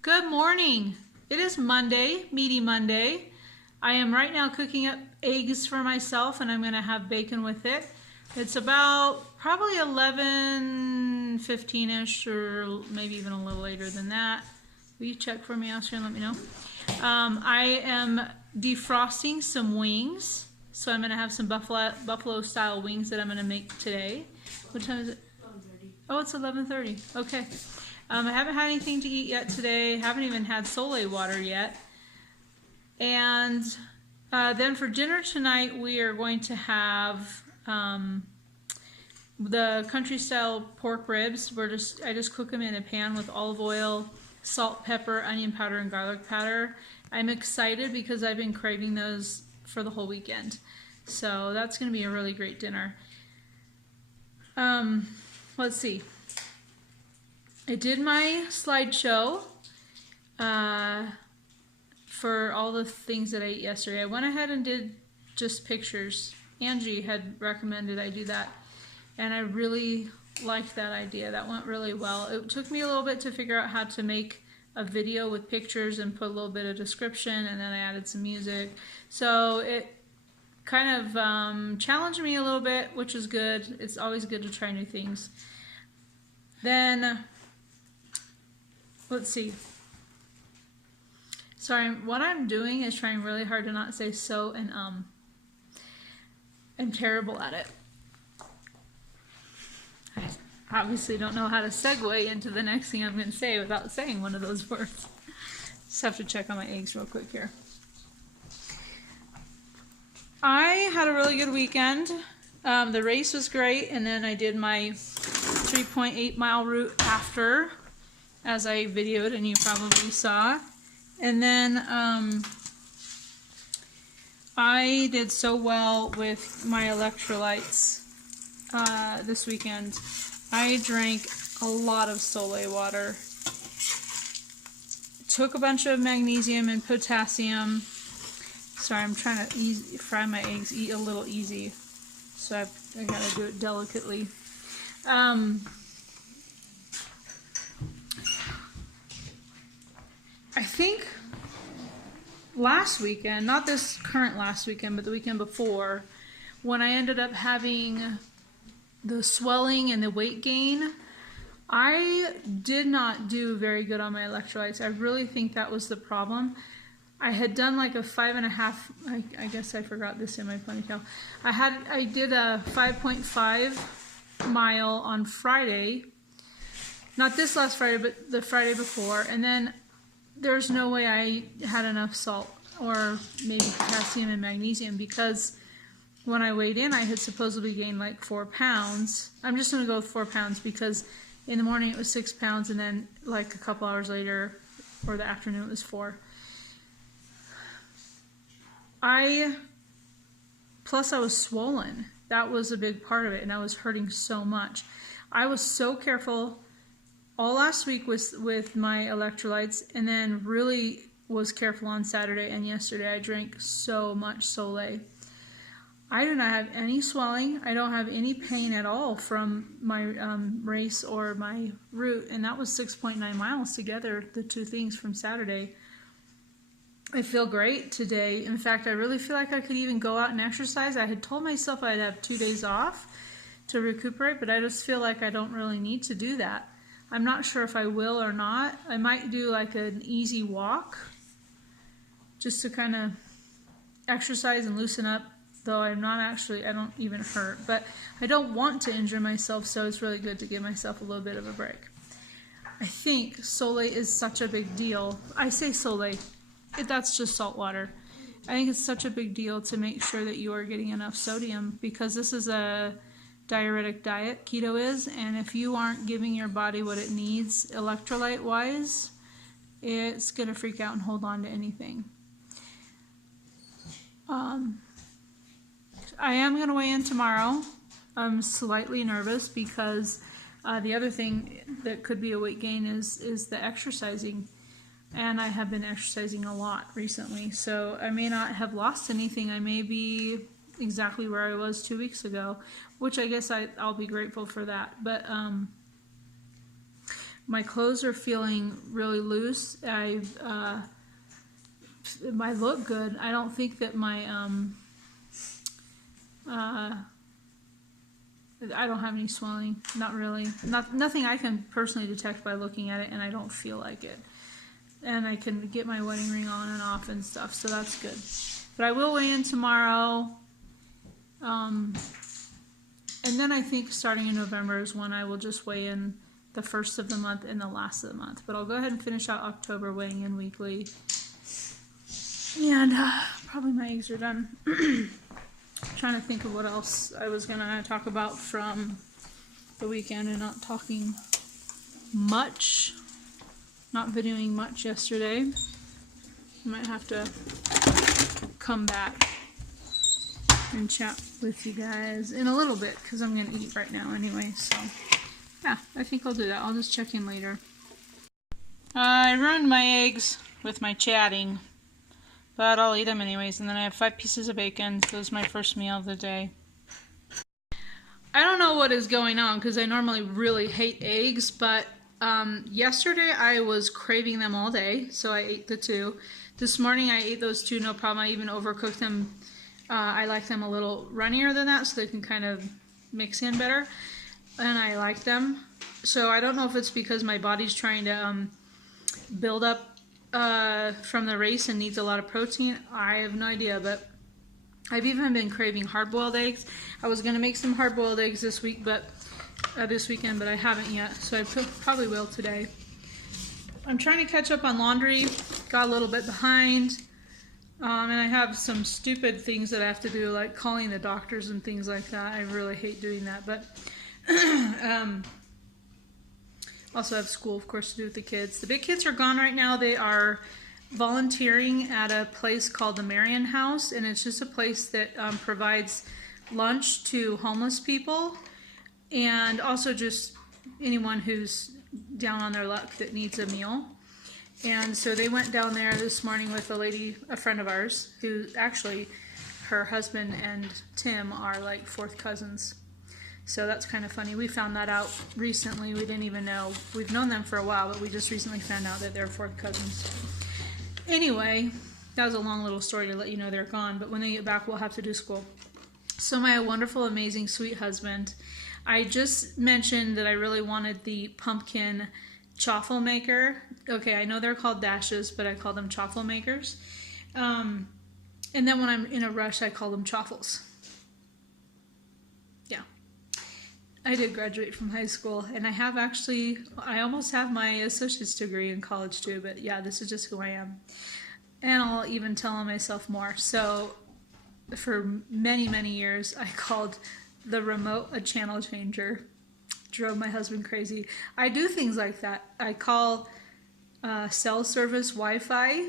Good morning. It is Monday, Meaty Monday. I am right now cooking up eggs for myself and I'm going to have bacon with it. It's about probably 11:15-ish or maybe even a little later than that. Will you check for me, Oscar, and let me know? I am defrosting some wings. So I'm going to have some buffalo style wings that I'm going to make today. What time is it? 11:30. Oh, it's 11:30. Okay. I haven't had anything to eat yet today. Haven't even had sole water yet. And then for dinner tonight, we are going to have the country style pork ribs. I just cook them in a pan with olive oil, salt, pepper, onion powder, and garlic powder. I'm excited because I've been craving those for the whole weekend. So that's going to be a really great dinner. Let's see. I did my slideshow for all the things that I ate yesterday. I went ahead and did just pictures. Angie had recommended I do that, and I really liked that idea. That went really well. It took me a little bit to figure out how to make a video with pictures and put a little bit of description, and then I added some music. So it kind of challenged me a little bit, which is good. It's always good to try new things. Then let's see. Sorry, what I'm doing is trying really hard to not say so and I'm terrible at it. I obviously don't know how to segue into the next thing I'm going to say without saying one of those words. Just have to check on my eggs real quick here. I had a really good weekend. The race was great, and then I did my 3.8 mile route after, as I videoed and you probably saw. And then I did so well with my electrolytes this weekend. I drank a lot of sole water. Took a bunch of magnesium and potassium. Sorry, I'm trying to fry my eggs, eat a little easy. So I gotta do it delicately. I think last weekend, not this current last weekend, but the weekend before, when I ended up having the swelling and the weight gain, I did not do very good on my electrolytes. I really think that was the problem. I had done like a 5.5, I guess I forgot this in my ponytail. I did a 5.5 mile on Friday, not this last Friday, but the Friday before, and then there's no way I had enough salt or maybe potassium and magnesium, because when I weighed in, I had supposedly gained like 4 pounds. I'm just going to go with 4 pounds because in the morning it was 6 pounds, and then like a couple hours later, or the afternoon, it was 4. Plus I was swollen. That was a big part of it, and I was hurting so much. I was so careful all last week with my electrolytes, and then really was careful on Saturday and yesterday. I drank so much sole. I do not have any swelling. I don't have any pain at all from my race or my route, and that was 6.9 miles together, the two things from Saturday. I feel great today. In fact, I really feel like I could even go out and exercise. I had told myself I'd have 2 days off to recuperate, but I just feel like I don't really need to do that. I'm not sure if I will or not. I might do like an easy walk just to kind of exercise and loosen up, though I don't even hurt. But I don't want to injure myself, so it's really good to give myself a little bit of a break. I think sole is such a big deal. I say sole. That's just salt water. I think it's such a big deal to make sure that you are getting enough sodium, because this is a diuretic diet, keto is, and if you aren't giving your body what it needs electrolyte wise, it's going to freak out and hold on to anything. I am going to weigh in tomorrow. I'm slightly nervous because the other thing that could be a weight gain is the exercising. And I have been exercising a lot recently, so I may not have lost anything. I may be exactly where I was 2 weeks ago, which I guess I'll be grateful for that. But my clothes are feeling really loose. It might look good. I don't think that my I don't have any swelling. Not really. Nothing I can personally detect by looking at it, and I don't feel like it. And I can get my wedding ring on and off and stuff, so that's good. But I will weigh in tomorrow. And then I think starting in November is when I will just weigh in the first of the month and the last of the month. But I'll go ahead and finish out October weighing in weekly. And probably my eggs are done. Trying to think of what else I was going to talk about from the weekend and not talking much. Not videoing much yesterday. I might have to come back and chat with you guys in a little bit because I'm going to eat right now anyway. So, yeah, I think I'll do that. I'll just check in later. I ruined my eggs with my chatting. But I'll eat them anyways, and then I have 5 pieces of bacon. So this is my first meal of the day. I don't know what is going on because I normally really hate eggs, but yesterday I was craving them all day, so I ate the 2. This morning I ate those 2, no problem. I even overcooked them. I like them a little runnier than that so they can kind of mix in better, and I like them. So I don't know if it's because my body's trying to build up from the race and needs a lot of protein. I have no idea, but I've even been craving hard-boiled eggs. I was going to make some hard-boiled eggs this week, but this weekend, but I haven't yet, so I probably will today. I'm trying to catch up on laundry. Got a little bit behind, and I have some stupid things that I have to do, like calling the doctors and things like that. I really hate doing that, but also have school, of course, to do with the kids. The big kids are gone right now. They are volunteering at a place called the Marion House, and it's just a place that provides lunch to homeless people and also just anyone who's down on their luck that needs a meal. And so they went down there this morning with a lady, a friend of ours, who actually, her husband and Tim are like 4th cousins. So that's kind of funny. We found that out recently. We didn't even know. We've known them for a while, but we just recently found out that they're 4th cousins. Anyway, that was a long little story to let you know they're gone, but when they get back, we'll have to do school. So my wonderful, amazing, sweet husband, I just mentioned that I really wanted the pumpkin chaffle maker. Okay, I know they're called dashes, but I call them chaffle makers. And then when I'm in a rush, I call them chaffles. Yeah. I did graduate from high school, and I almost have my associate's degree in college too, but yeah, this is just who I am. And I'll even tell on myself more. So for many, many years, I called the remote a channel changer. Drove my husband crazy. I do things like that. I call cell service Wi-Fi.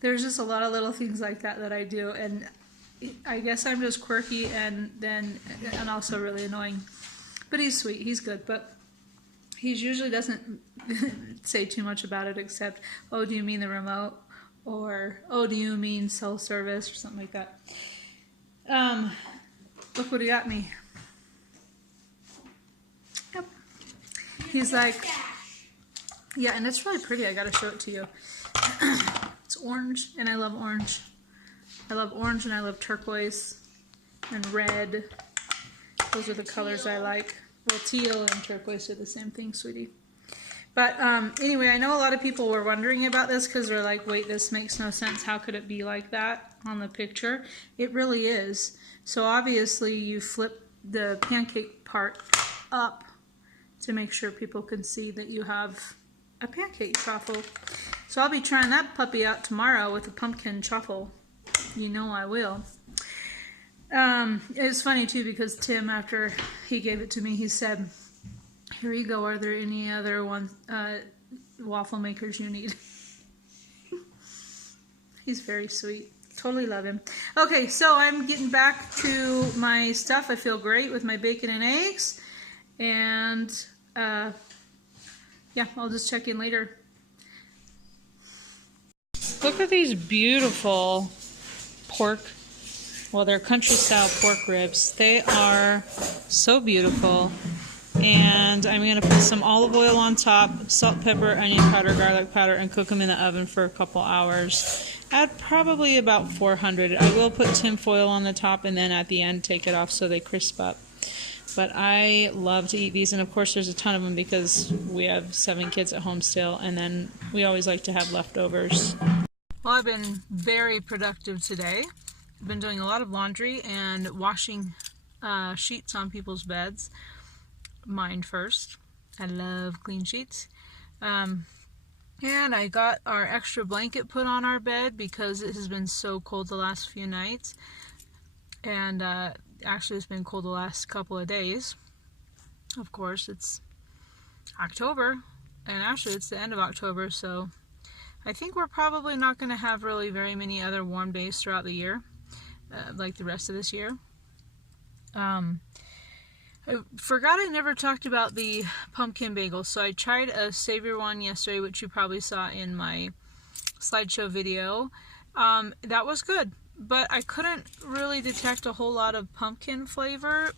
There's just a lot of little things like that I do, and I guess I'm just quirky and also really annoying. But he's sweet, he's good, but he usually doesn't say too much about it except, oh, do you mean the remote? Or, oh, do you mean cell service? Or something like that. Look what he got me. Yep. He's like, yeah, and it's really pretty. I gotta show it to you. It's orange, and I love orange. I love orange, and I love turquoise and red. Those are the colors I like. Well, teal and turquoise are the same thing, sweetie. But anyway, I know a lot of people were wondering about this because they're like, wait, this makes no sense. How could it be like that on the picture? It really is. So obviously you flip the pancake part up to make sure people can see that you have a pancake chaffle. So I'll be trying that puppy out tomorrow with a pumpkin chaffle. You know I will. It's funny too because Tim, after he gave it to me, he said, here you go, are there any other waffle makers you need? He's very sweet. Totally love him. Okay, so I'm getting back to my stuff. I feel great with my bacon and eggs. And yeah, I'll just check in later. Look at these beautiful pork. Well, they're country style pork ribs. They are so beautiful. And I'm going to put some olive oil on top, salt, pepper, onion powder, garlic powder, and cook them in the oven for a couple hours at probably about 400. I will put tin foil on the top and then at the end take it off so they crisp up. But I love to eat these, and of course there's a ton of them because we have 7 kids at home still, and then we always like to have leftovers. Well, I've been very productive today. I've been doing a lot of laundry and washing sheets on people's beds. Mine first. I love clean sheets. And I got our extra blanket put on our bed because it has been so cold the last few nights. And actually it's been cold the last couple of days. Of course, it's October, and actually it's the end of October, so I think we're probably not going to have really very many other warm days throughout the year, like the rest of this year. I forgot I never talked about the pumpkin bagel, so I tried a savory one yesterday, which you probably saw in my slideshow video. That was good, but I couldn't really detect a whole lot of pumpkin flavor.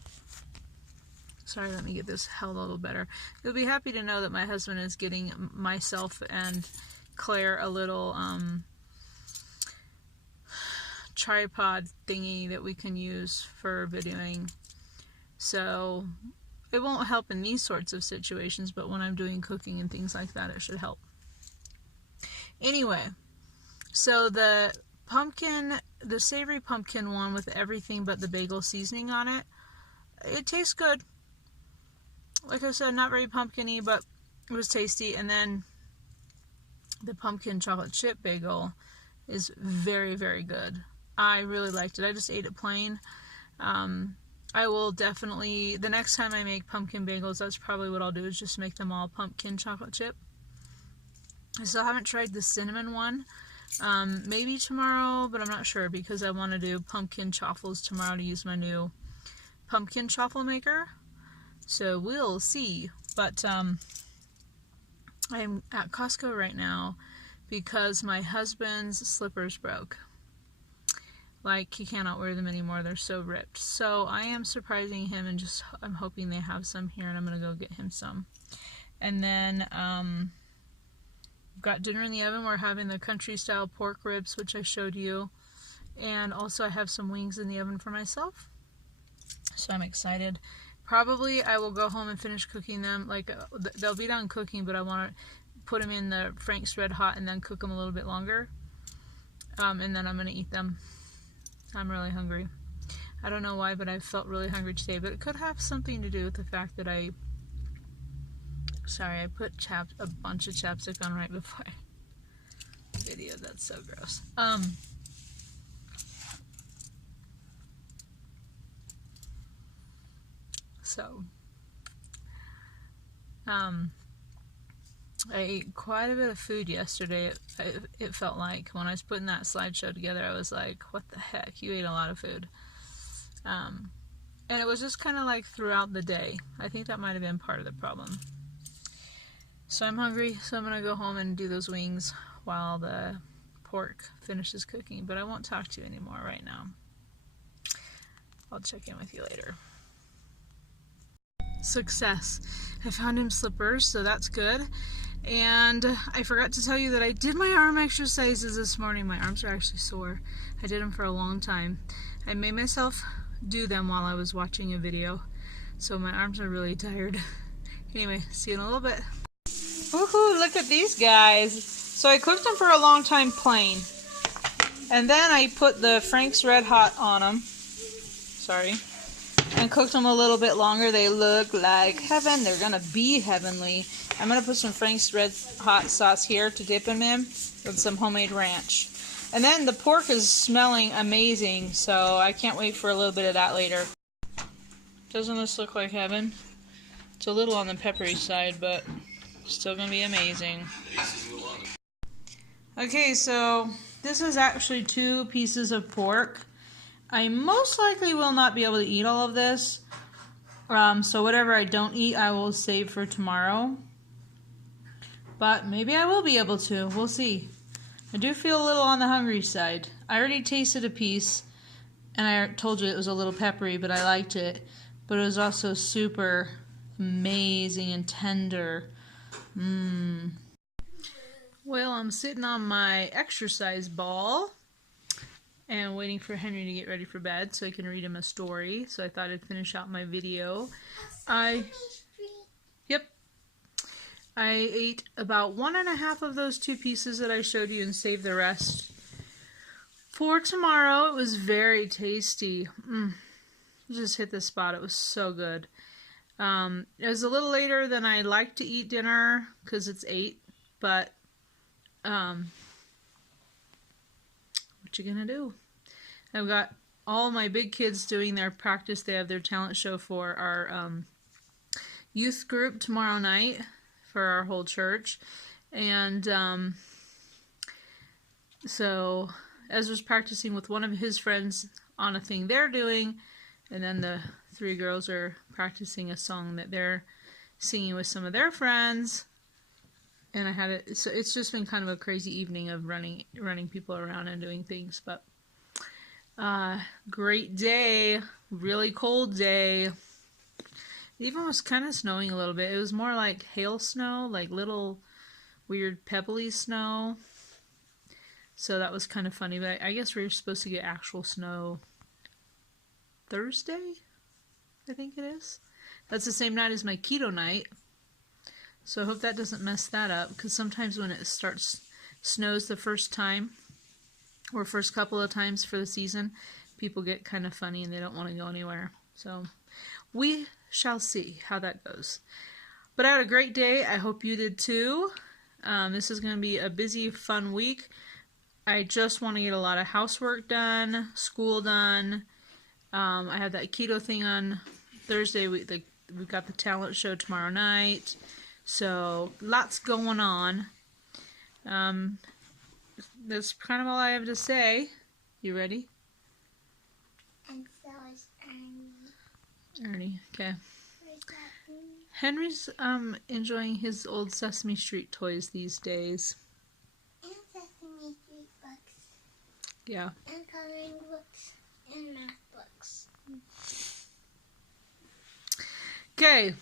Sorry, let me get this held a little better. You'll be happy to know that my husband is getting myself and Claire a little tripod thingy that we can use for videoing. So it won't help in these sorts of situations, but when I'm doing cooking and things like that, it should help. Anyway, so the savory pumpkin one with everything but the bagel seasoning on it, it tastes good. Like I said, not very pumpkin-y, but it was tasty. And then the pumpkin chocolate chip bagel is very, very good. I really liked it. I just ate it plain. I will definitely, the next time I make pumpkin bagels, that's probably what I'll do, is just make them all pumpkin chocolate chip. I still haven't tried the cinnamon one. Maybe tomorrow, but I'm not sure because I want to do pumpkin chaffles tomorrow to use my new pumpkin chaffle maker. So we'll see. But I'm at Costco right now because my husband's slippers broke. Like, he cannot wear them anymore. They're so ripped. So I am surprising him and I'm hoping they have some here, and I'm going to go get him some. And then we've got dinner in the oven. We're having the country style pork ribs, which I showed you. And also I have some wings in the oven for myself. So I'm excited. Probably I will go home and finish cooking them. Like, they'll be done cooking, but I want to put them in the Frank's Red Hot and then cook them a little bit longer. And then I'm going to eat them. I'm really hungry. I don't know why, but I felt really hungry today. But it could have something to do with the fact that I put a bunch of chapstick on right before I videoed. That's so gross. I ate quite a bit of food yesterday. It felt like when I was putting that slideshow together, I was like, what the heck, you ate a lot of food. And it was just kind of like throughout the day. I think that might have been part of the problem. So I'm hungry, so I'm going to go home and do those wings while the pork finishes cooking. But I won't talk to you anymore right now. I'll check in with you later. Success. I found him slippers, so that's good. And I forgot to tell you that I did my arm exercises this morning. My arms are actually sore. I did them for a long time. I made myself do them while I was watching a video, so my arms are really tired. Anyway, see you in a little bit. Woohoo, look at these guys. So I cooked them for a long time plain. And then I put the Frank's Red Hot on them. Sorry. And cooked them a little bit longer. They look like heaven. They're going to be heavenly. I'm going to put some Frank's Red Hot sauce here to dip them in with some homemade ranch. And then the pork is smelling amazing, so I can't wait for a little bit of that later. Doesn't this look like heaven? It's a little on the peppery side, but still going to be amazing. Okay, so this is actually 2 pieces of pork. I most likely will not be able to eat all of this. So whatever I don't eat, I will save for tomorrow. But maybe I will be able to. We'll see. I do feel a little on the hungry side. I already tasted a piece, and I told you it was a little peppery, but I liked it. But it was also super amazing and tender. Well, I'm sitting on my exercise ball and waiting for Henry to get ready for bed so I can read him a story. So I thought I'd finish out my video. Yep. I ate about 1.5 of those 2 pieces that I showed you and saved the rest for tomorrow. It was very tasty. Just hit the spot. It was so good. It was a little later than I like to eat dinner because it's 8, but what you gonna do? I've got all my big kids doing their practice. They have their talent show for our youth group tomorrow night for our whole church. And so Ezra's practicing with one of his friends on a thing they're doing, and then the 3 girls are practicing a song that they're singing with some of their friends. And I had it, so it's just been kind of a crazy evening of running people around and doing things. But great day, really cold day. It even was kind of snowing a little bit. It was more like hail snow, like little weird pebbly snow. So that was kind of funny. But I guess we were supposed to get actual snow Thursday, I think it is. That's the same night as my keto night. So I hope that doesn't mess that up, because sometimes when it snows the first time, or first couple of times for the season, people get kind of funny and they don't want to go anywhere. So we shall see how that goes. But I had a great day. I hope you did too. This is going to be a busy, fun week. I just want to get a lot of housework done, school done. I have that keto thing on Thursday. We've got the talent show tomorrow night. So, lots going on. That's kind of all I have to say. You ready? And so is Ernie. Ernie, okay. Henry's enjoying his old Sesame Street toys these days. And Sesame Street books. Yeah. And coloring books. And math books. Okay.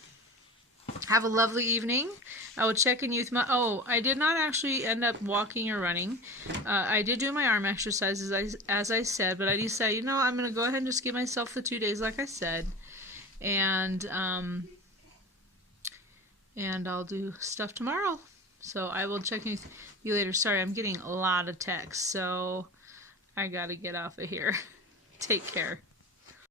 Have a lovely evening. I will check in with my... Oh, I did not actually end up walking or running. I did do my arm exercises, as I said, but I decided, you know, I'm going to go ahead and just give myself the 2 days like I said. And I'll do stuff tomorrow. So I will check in with you later. Sorry, I'm getting a lot of texts, so I got to get off of here. Take care.